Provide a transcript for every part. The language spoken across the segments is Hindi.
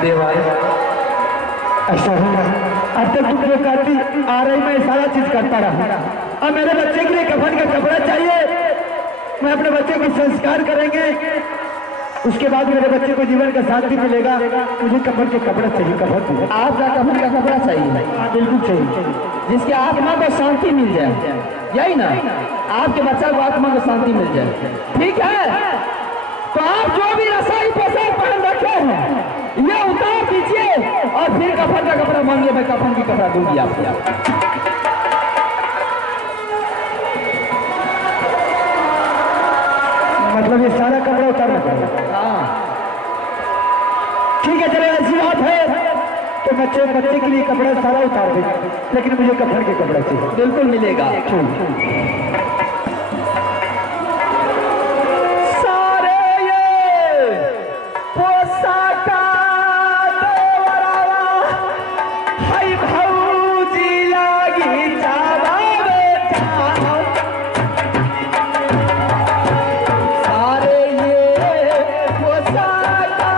देवाय ऐसा होगा। अब तक तुम जो करती आ रही, मैं सारा चीज करता रहा। अब मेरे बच्चे के लिए कफन का कपड़ा चाहिए, मैं अपने बच्चे को संस्कार करेंगे, उसके बाद मेरे बच्चे को जीवन का शांति मिलेगा। मुझे कफन के कपड़ा चाहिए, कफन। आपका कफन का कपड़ा चाहिए? बिल्कुल चाहिए, जिसके आत्मा को शांति मिल जाए, यही ना? आपके बच्चा को आत्मा को शांति मिल जाए, ठीक है? तो आप जो भी रसाई पोशाक पहन रखे हैं ये उतार दीजिए और फिर कफन का कपड़ा मांगिए, मैं कफन की कपड़ा दूंगी आपको। मतलब ये सारा कपड़ा उतारना पड़ेगा? हाँ ठीक है, चलो ऐसी बात है तो बच्चे के लिए कपड़ा सारा उतार देंगे, लेकिन मुझे कफन के कपड़ा चाहिए। बिल्कुल मिलेगा। सारे ये पोशाका देवरावा हाय भौजी लागी जावे जाओ। सारे ये पोशाका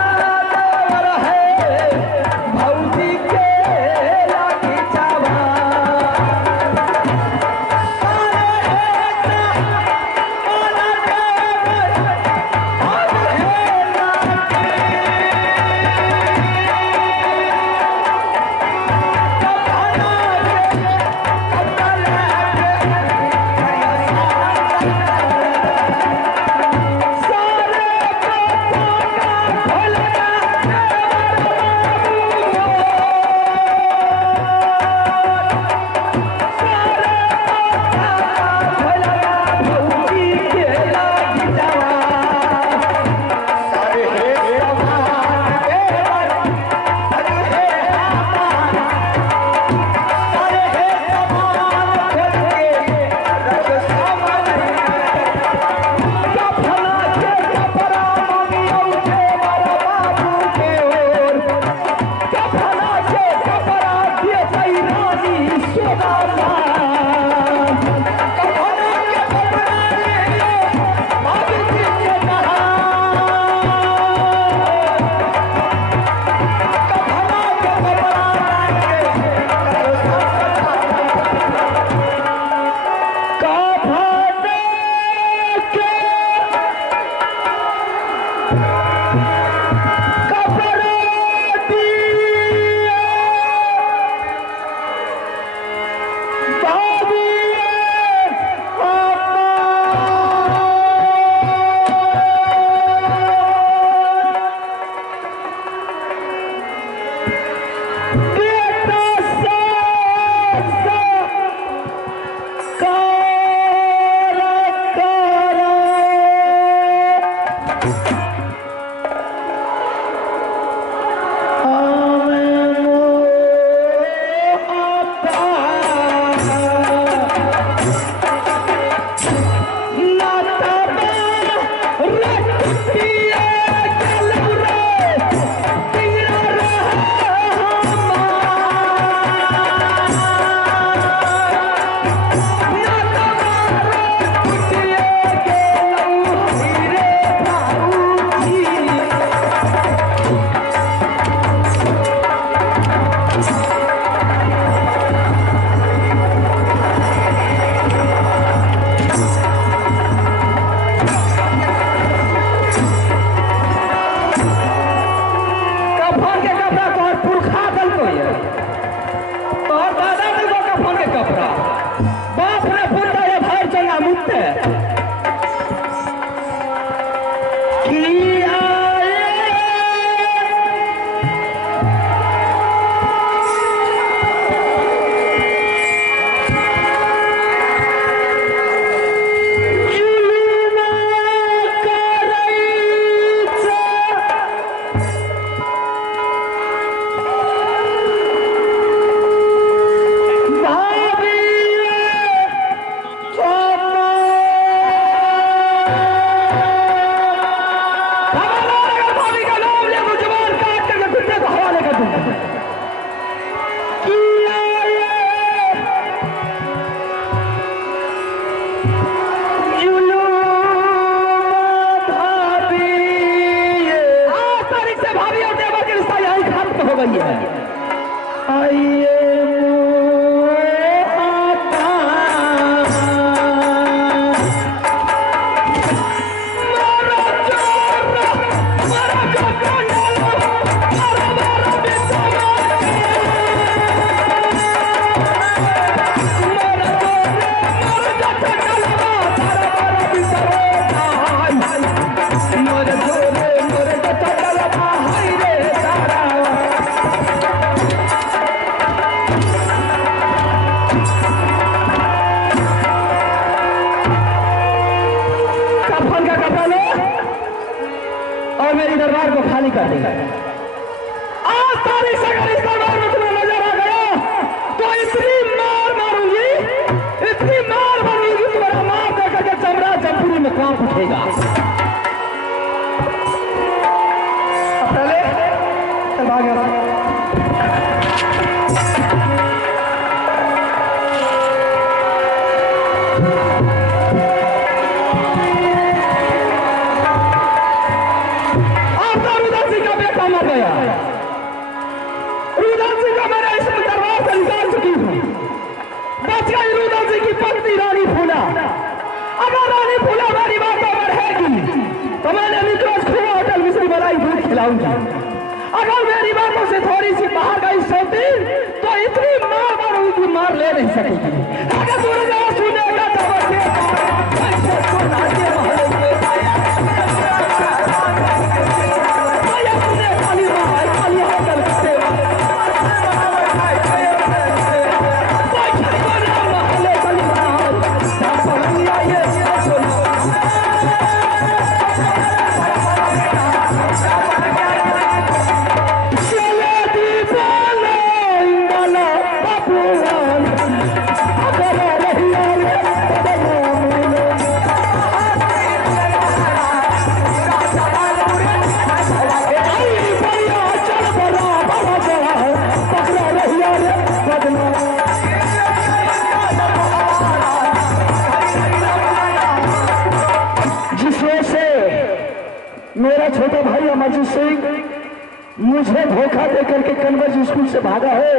देवर है भौजी के लागी जावा। सारे गई है। आइए और मेरी दरबार को खाली कर देगा। आज तारीख से अगर इस दरबार में तुम्हें नजर आ गया तो इतनी मार मारूंगी, इतनी मार मारूंगी, तुम्हारा मार देकर के चमड़ा जमपुरी में कांप उठेगा। पहले अगर मेरी बातों से थोड़ी सी बाहर गई सोती तो इतनी मार मारूंगी कि मार ले नहीं सकेगी। अगर तू सुनेगा तो मेरा छोटा भाई अमरजीत सिंह मुझे धोखा देकर के कन्वर्ज स्कूल से भागा है,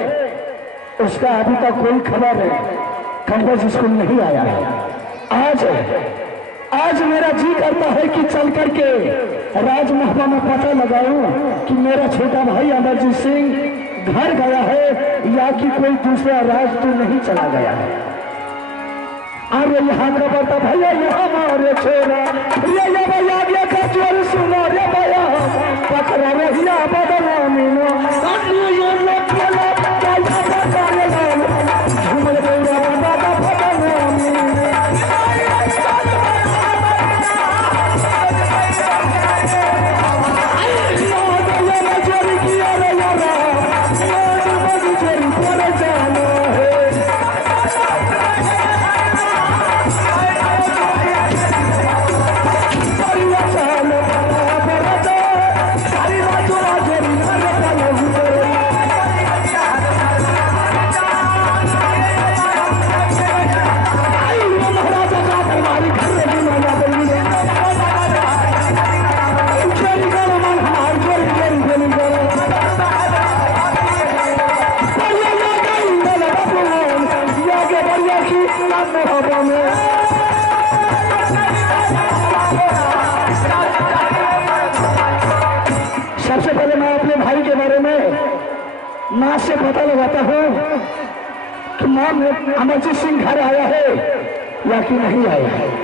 उसका अभी तक कोई खबर नहीं, कन्वर्ज स्कूल नहीं आया है। आज मेरा जी करता है कि चल करके राजमहल में पता लगाऊं कि मेरा छोटा भाई अमरजीत सिंह घर गया है या कि कोई दूसरा राज तो नहीं चला गया है। अरे यहाँ का बता भैया यहाँ मारे छोरा रे भैया ये का जोर सुना रे भैया पकड़ा रहिया बदनामी नो ये लोग के लोग क्या बता रे झूम रे बाबा का बदनामी सबसे पहले मैं अपने भाई के बारे में मां से पता लगाता हूं कि मां अमरजीत सिंह घर आया है या कि नहीं आया है।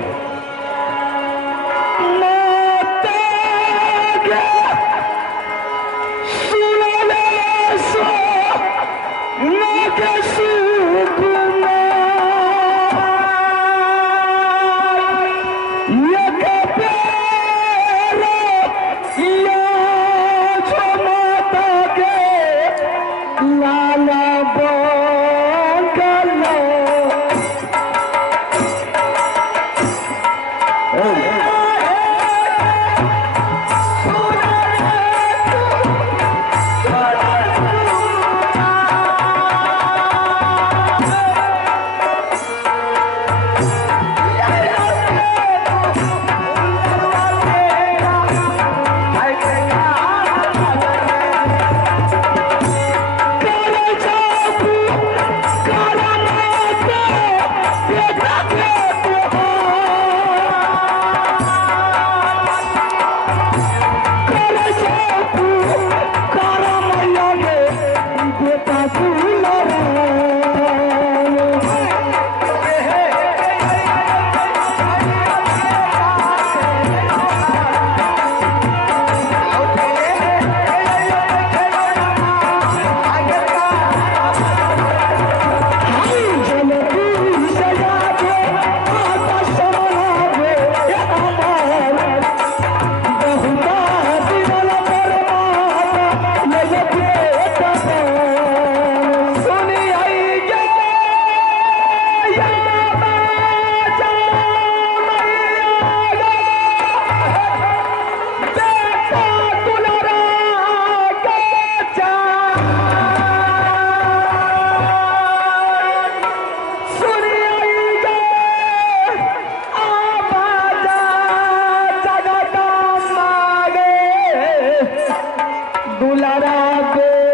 दुलारा बेटा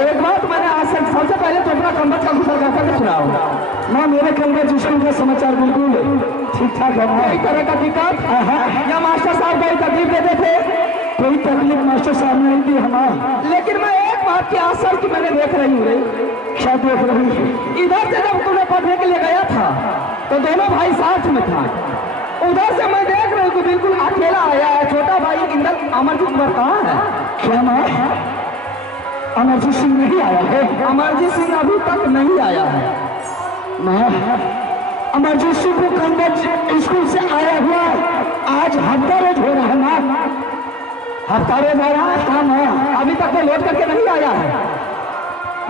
एक बात मैंने आज सबसे पहले तो अपना कम्बट का घुसल करके सुनाओ माँ। मेरे कम्बट स्कूल का समाचार बिल्कुल ठीक ठाक है। कोई तरह का दिक्कत या मास्टर साहब कोई तकलीफ देते थे? कोई तकलीफ मास्टर साहब ने नहीं दी हमारा। लेकिन मैं एक बात की आशा की मैंने देख रही हूँ। क्या देख रही हूँ? इधर से जब तुम्हें पढ़ने के लिए गया था तो दोनों भाई साथ में था। उधर से मैं देख रही हूँ बिल्कुल अकेला आया है। छोटा भाई इंदर अमरजीत कुमार कहाँ है? क्या माँ? अमरजीत सिंह नहीं आया है? अमरजीत सिंह अभी तक नहीं आया है माँ। अमरजीत सिंह को कन्वेंट स्कूल से आया हुआ आज हफ्ता रोज हो रहा है माँ। हफ्ता रोज हो रहा है? हाँ माँ, अभी तक वो लौट करके नहीं आया है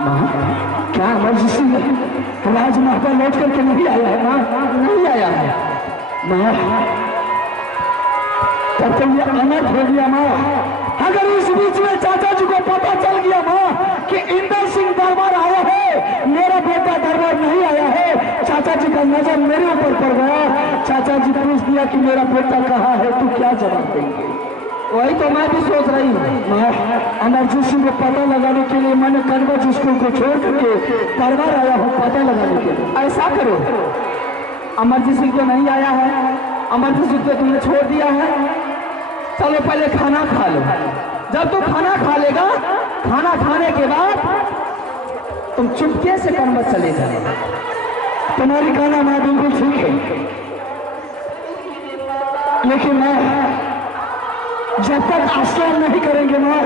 माँ। क्या अमरजीत सिंह राज महता लौट करके नहीं आया है माँ? नहीं आया है माँ। तब तो ये अनर्थ हो गया माँ। अगर इस बीच में चाचा जी को पता चल गया माँ कि इंदर सिंह दरबार आया है, मेरा बेटा दरबार नहीं आया है, चाचा जी का नजर मेरे ऊपर पड़ गया, चाचा जी पूछ दिया कि मेरा बेटा कहाँ है, तो क्या जवाब देंगे? वही तो मैं भी सोच रही हूँ माँ। अमरजीत सिंह को पता लगाने के लिए मैंने कन्वेंट स्कूल को छोड़ करके दरबार आया हूँ पता लगाने के लिए। ऐसा करो, अमरजीत सिंह तो नहीं आया है, अमरजीत सिंह को तुमने छोड़ दिया है, चलो पहले खाना खा लो। जब तुम खाना खा लेगा, खाना खाने के बाद तुम चुपके से कन्वेंट चले जाओ। तुम्हारी खाना माँ बिल्कुल ठीक है, लेकिन मैं जब तक स्नान नहीं करेंगे माँ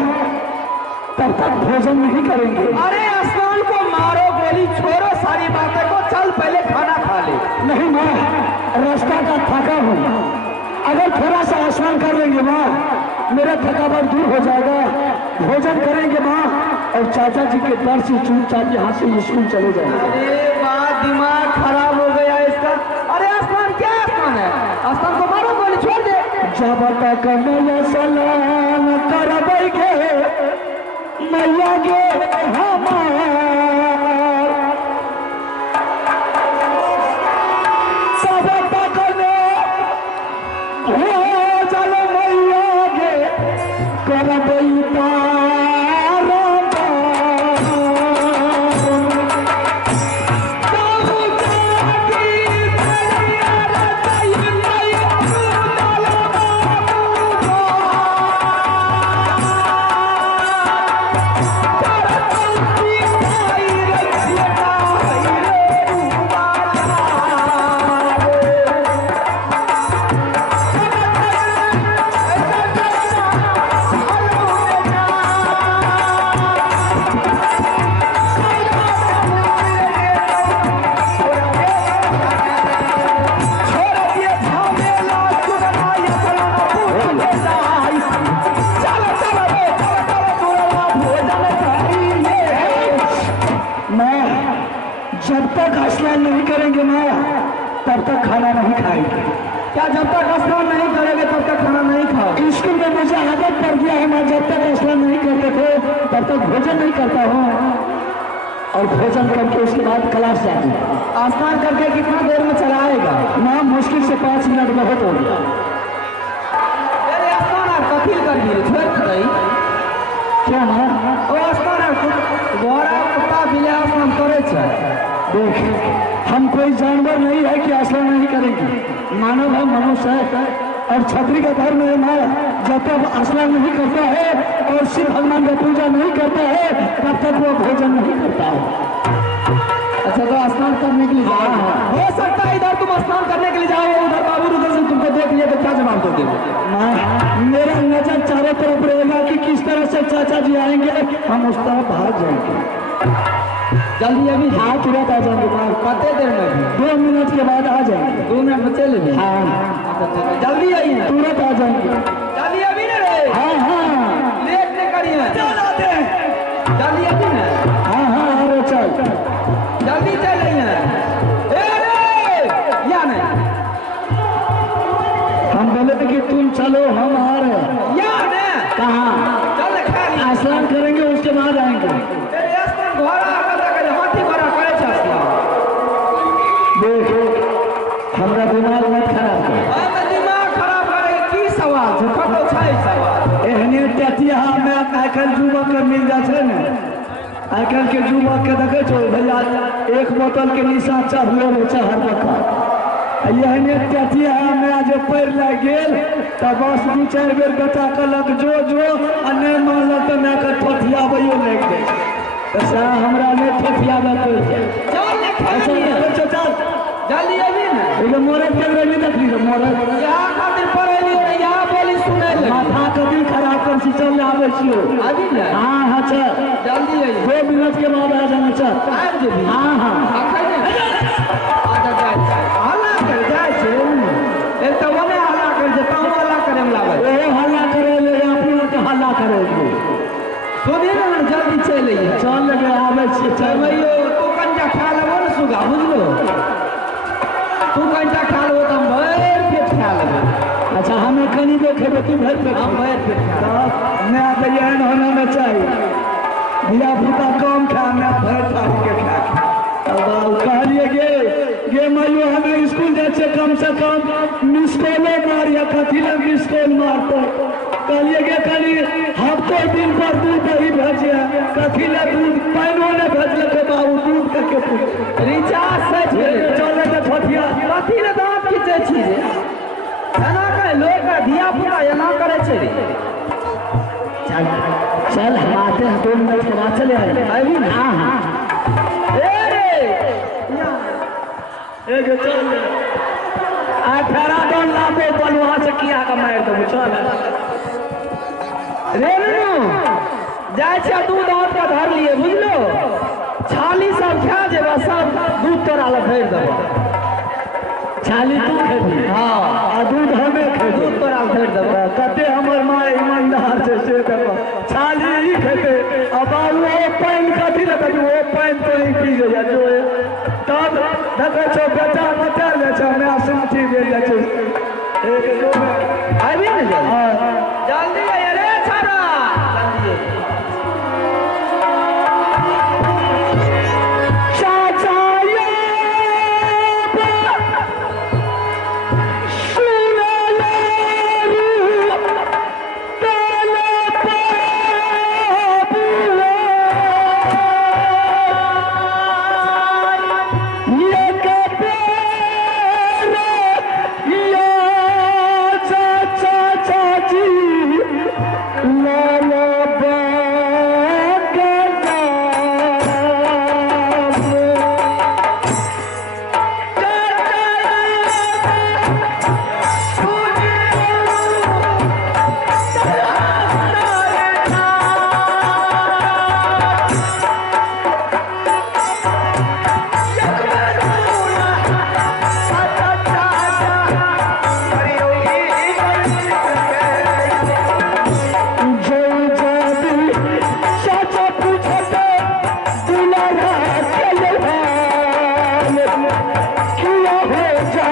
तब तक भोजन नहीं करेंगे। अरे स्नान को मारो गोली छोड़ो सारी बातें को, चल पहले खाना खा ले। नहीं माँ, रास्ता का थका हूँ, अगर थोड़ा सा स्नान कर लेंगे माँ मेरा थकावट दूर हो जाएगा। भोजन करेंगे माँ और चाचा जी के दर से चुपचाप यहाँ से स्कूल चले जाएंगे। अरे माँ दिमाग खराब हो गया इसका। अरे स्नान क्या स्नान है? स्नान को मारो गोली छोड़ दे। जब तक मैं सलाम करबैगे मैया गे हमार, तब तक जल मैया गे करबै तक स्नान नहीं करेंगे माँ तब तक खाना नहीं खाएंगे। क्या जब तक स्नान नहीं करेंगे तब तक खाना नहीं खाओ? स्कूल में मुझे आदत पड़ गया है, मैं जब तक स्नान नहीं करते थे तब तक भोजन नहीं करता हूँ, और भोजन करके उसके बाद क्लास जाती हूँ। स्नान करके कितना देर में चलाएगा? माँ मुश्किल से 5 मिनट बहुत हो गया। अरे स्नान कथी कर दिए छोड़ खड़ई क्या माँ? ओ स्नान घोड़ा कुत्ता बिल्ली स्नान करे छै। देख, हम कोई जानवर नहीं है कि स्नान नहीं करेंगे। मानव है, मनुष्य है, और छतरी का धर्म है हमारा। जब तक स्नान नहीं करता है और शिव भगवान का पूजा नहीं करता है तब तक वो भोजन नहीं करता है। अच्छा तो स्नान करने के लिए जाओ? हो सकता है इधर तुम स्नान करने के लिए जाओ, उधर बाबू उधर से तुमको देख लिया तो क्या जवाब दोगे? मेरा नजर चारों तरफ रहेगा कि किस तरह से चाचा जी आएंगे, हम उस तरफ भाग जाएंगे। जल्दी अभी? हाँ तुरंत आ जाएंगे। कितने देर में भी? 2 मिनट के बाद आ जाएंगे। 2 मिनट में चले भी? हाँ जल्दी आइए, तुरंत आ जाएंगे। जल्दी अभी ना रे। हाँ हाँ लेट नहीं करिए, जल्दी अभी ना। हाँ हाँ अरे चल जल्दी चल रही हैं। या नहीं? हम बोले थे कि तुम चलो, हम आ रहे हैं। या ना? कहाँ? चल खाली स्नान करेंगे उसके बाद आएंगे। तेरे स्नान घोड़ा कदा करे, हाथी घोड़ा करे छै स्नान। देखो हमरा दिमाग मत खराब कर। हमें दिमाग खराब करे की सवाल छै? कतो छै सवाल? एहने टटिया में आइकाल्हि युवक के मिल जाए छै ने। आइकाल्हि के युवक के देखे छो भैया, एक बोतल के निशा चढ़ले रहे छै हर वक्त। एहने टटिया में जे पैर लग गेल तब बस 2-4 बेर बेटा कहलक जो आ नहीं मानलक तो मैं ठोठियाबैयो लग जाइ। ऐसा हमरा नहीं ठोठियाबे कोई चल ले खाली चल जल्दी अभी ना। एगो मोरत के रही देखली रे मोरत यहाँ खातिर पढ़ेली रे, यहाँ बोली सुने ले। माथा कभी खराब कर सी चल आवे छियो अभी ना? हाँ हाँ चल जल्दी आइए। 2 मिनट के बाद आ जाना चल। आबि जेबी? हाँ हाँ अखन ने आजा जाय हल्ला कर जाय छै। एक तो ओने हल्ला कर जे ताऊ हल्ला करे में लागल। ओ हल्ला करे ले अपना के हल्ला करे ले। सुनी ना जल्दी चल आइए। चल लगे आवे छी चल भैयो तू कंजा खा लेबो न सुगा, बुझलो? तू कंजा खा लेबो त हम भर पेट खा लेबो। अच्छा हमें कनी देखेबे तू भर पे हम भर पेट खा लेबो। मैं बयान होना में चाहिए। दिया पुता कम खा, मैं भर थाली के खा। अब कहलिए गे मायो हमें स्कूल जाए कम से कम मिस कॉलो मार या कथी ले मिस कॉल मारते। कहलिए गे कनी हफ्ते दिन पर दूध दही भेजिए, कथी ले दूध पानिओ ने भेजलक बाबू दूध के पूछ रिचार्ज से चले के ठठिया कथी ले दांत खींचे छी रे? एना कहे लोग का धिया पुता एना करे छै रे। चल चल हम आते हैं 2 मिनट के बाद चले आए अभी ना? हाँ हाँ ए रे एक चल आ फेरा डोल लाबो बलुआ से किया का मार दो चल रे नुनू जाय छै दूध हाथ का धर लिए, बुझलो? छाली सब खा जेबा, सब दूध तोरा ले भर देबो। छाली तू खेबी हाँ आ दूध हमें खेबी। दूध तोरा ले भर देबो। कते हमर माँ ईमानदार छै से देखो, छाली ही खेते। अब वो पानी कथी ले कथी वो पानी तो ही पी जाइए जो तब देखो छो बेटा बचा ले छो हमरा साथी दे ले छो एक दो में अभी ना जल्दी हां जल्दी आइए रे छाड़ा जल्दी। चाचा ये सुने ले रू तेरे ये के किया हो जा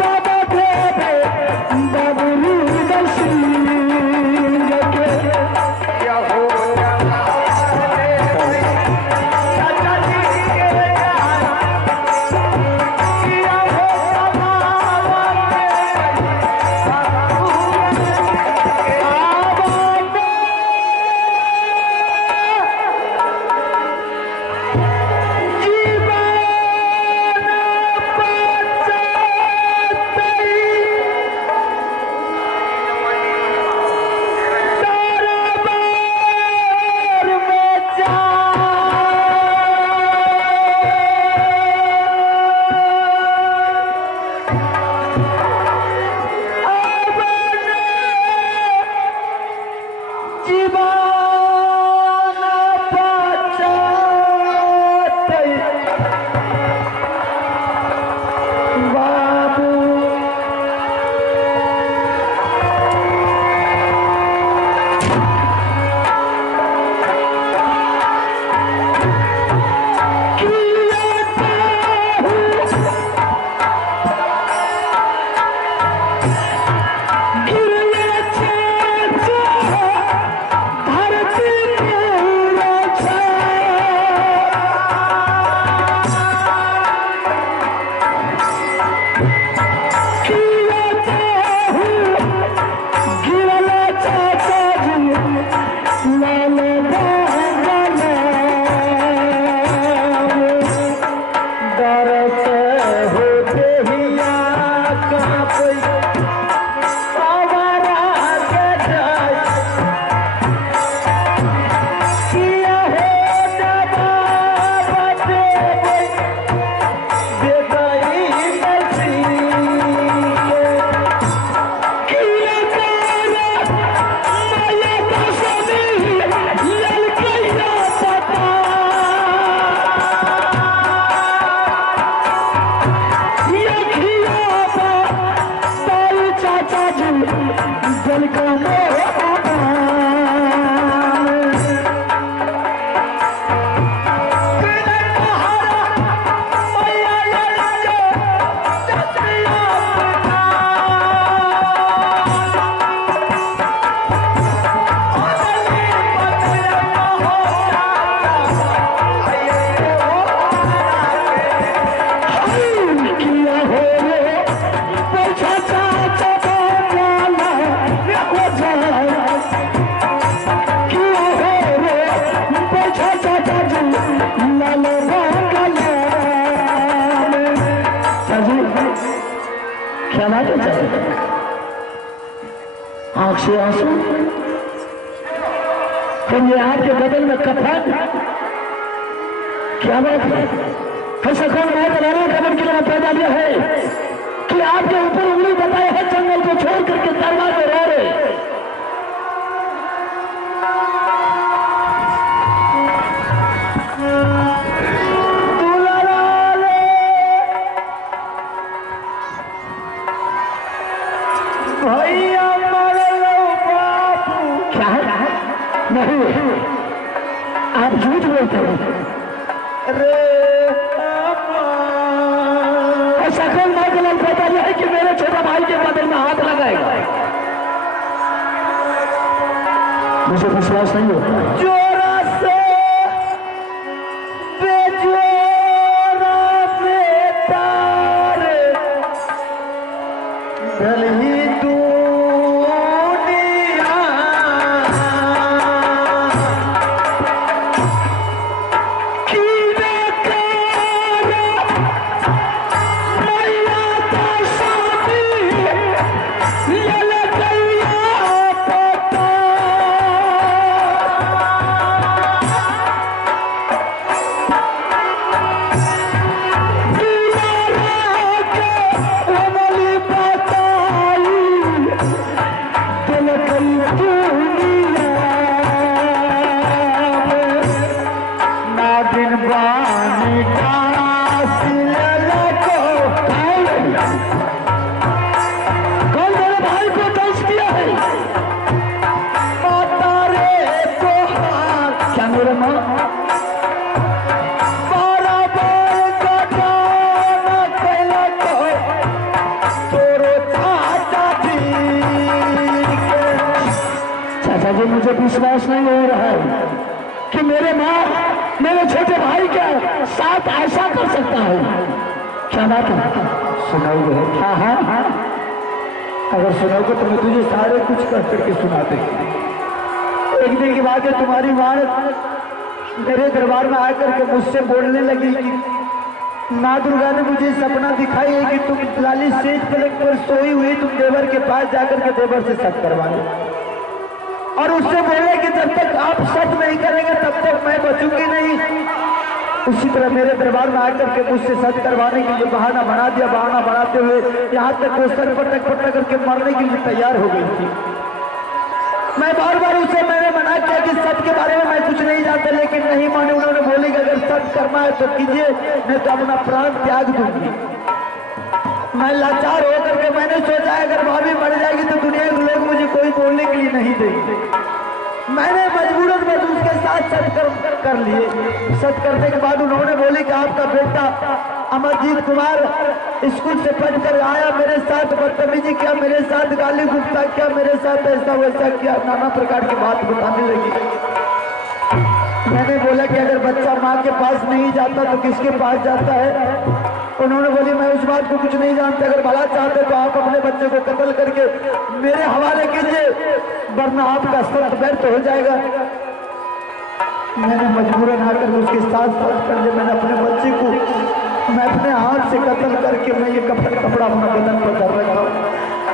बाबा देवे बाबू दर्शन के क्या हो जा चाचा जी के किया हो आंख से आंसू फिर ये आपके बदल में कफन क्या बात है? ऐसा कौन बात लाना कदम के लिए पैदा किया है कि आपके ऊपर उंगली बताए है जंगल को छोड़ करके दरबार में रह रहे भैया क्या है? नहीं आप झूठ बोलते हो। ऐसा कौन भाई के लाल पता है कि मेरे छोटा भाई के बदल में हाथ लगाएगा? मुझे विश्वास नहीं होता। जोरा से बेजोरा बेतार भले विश्वास नहीं हो रहा है कि मेरे माँ मेरे छोटे भाई के साथ ऐसा कर सकता है। क्या बात है? सुनाओगे? हाँ हाँ हाँ, अगर सुनाओगे तो मैं तुझे सारे कुछ कर करके सुना देंगे। एक दिन की बात है, तुम्हारी माँ मेरे दरबार में आकर के मुझसे बोलने लगी कि माँ दुर्गा ने मुझे सपना दिखाई है कि तुम लाली सेज पलंग पर सोई हुई तुम देवर के पास जाकर के देवर से सत करवा लो, और उससे बोले कि जब तक आप सत नहीं करेंगे तब तक मैं बचूंगी नहीं। उसी तरह मेरे दरबार में आकर के मुझसे सत करवाने के लिए बहाना बना दिया। बहाना बनाते हुए यहाँ तक वो सर पटक पटक करके मरने के लिए तैयार हो गई थी। मैं बार बार उसे मैंने मना किया कि सत के बारे में मैं कुछ नहीं जानता, लेकिन नहीं माने। उन्होंने बोली कि अगर सत करना है तो कीजिए, नहीं तो अपना प्राण त्याग दूंगी। मैं लाचार होकर के मैंने सोचा अगर भाभी मर जाएगी तो दुनिया के लोग मुझे कोई बोलने के लिए नहीं देंगे। मैंने मजबूरन में उसके साथ सत कर लिए। सत करने के बाद उन्होंने बोली कि आपका बेटा अमरजीत कुमार स्कूल से पढ़ कर आया, मेरे साथ बदतमीजी किया, मेरे साथ गाली गुप्ता किया, मेरे साथ ऐसा वैसा किया, नाना प्रकार की बात बताने लगी। मैंने बोला कि अगर बच्चा माँ के पास नहीं जाता तो किसके पास जाता है? उन्होंने बोली मैं उस बात को कुछ नहीं जानते, अगर भला चाहते तो आप अपने बच्चे को कत्ल करके मेरे हवाले कीजिए, वरना आपका सत व्यर्थ हो जाएगा। मैंने मजबूरन आकर उसके साथ कर लिया। मैंने अपने बच्चे को मैं अपने हाथ से कत्ल करके मैं ये कपड़ा अपना बदन पर कर रखा हूँ।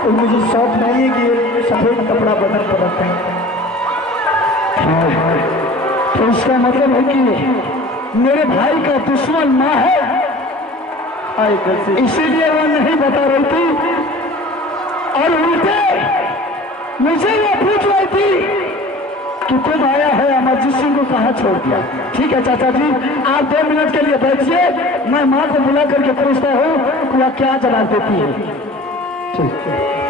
तो मुझे शौक नहीं है कि ये सफेद कपड़ा बदन पर रखें। तो इसका मतलब है कि मेरे भाई का दुश्मन माँ है, इसीलिए वो नहीं बता रही थी, और उल्टे मुझे ये पूछ रही थी कि तुम आया है अमरजीत सिंह को कहाँ छोड़ दिया। ठीक है चाचा जी, आप 2 मिनट के लिए बैठिए, मैं माँ को बुला करके पूछता हूँ कि वह क्या जवाब देती है। ठीक है।